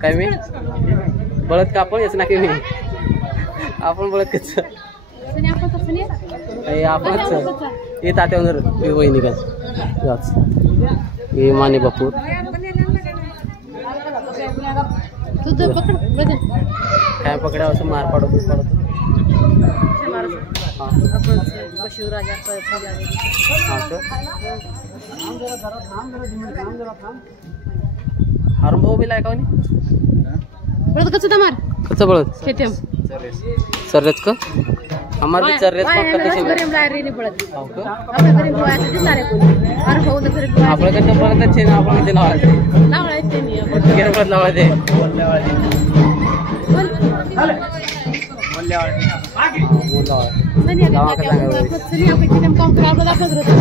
काय मी बळत का आपण याच ना की मी आपण बळत कच आपणच येत आत्यावर वहिनी का याच हे माने बापूर काय पकड्या असं मार पाडत हारून भाऊ बी लायका बळत कच मार कच बळत सर्रेच का हमारे भी सर्रेच पक्का तसे आपलं कसं बळत छे ना आपण किती लावायचे गेरपत लावायचे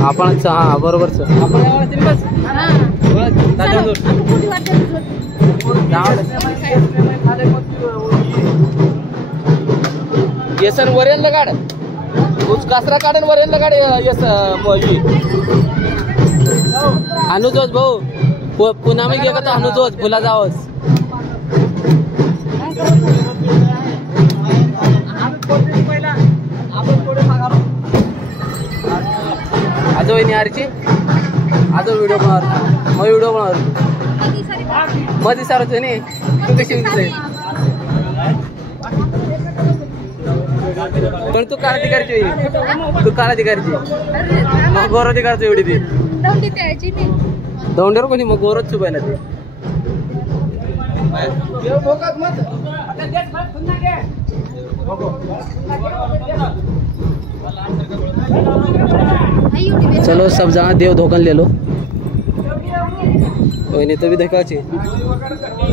आपणच हा बरोबरच येसन वरेल काढ उस कासरा काढन वरेल काढ येस अनुजोच भाऊ पुन्हा मी गेलो तर अनुजोच फुला जावस आजो वहिनी आरची आजो व्हिडिओ बनवणार मग व्हिडिओ बनवणार मध्ये सारच नाही तू कशी पण तू काळजी करायची तू काळजी करायची मग गोरती करायची एवढी ती दौंडर कोणी मग गोरच चुबायला ते चलो सब जहाँ देव धोखन ले लो कोई नहीं तो भी देखा चाहिए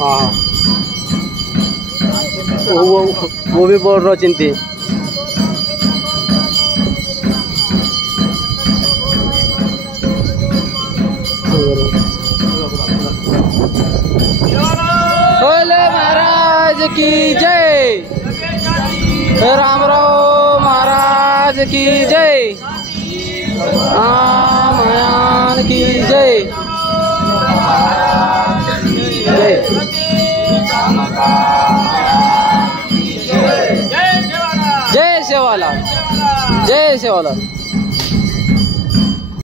हाँ वो भी बोल रहा चिंती भोले महाराज की जय रामराव महाराज की जय रामायण की जय जय सेवालाल जय सेवालाल।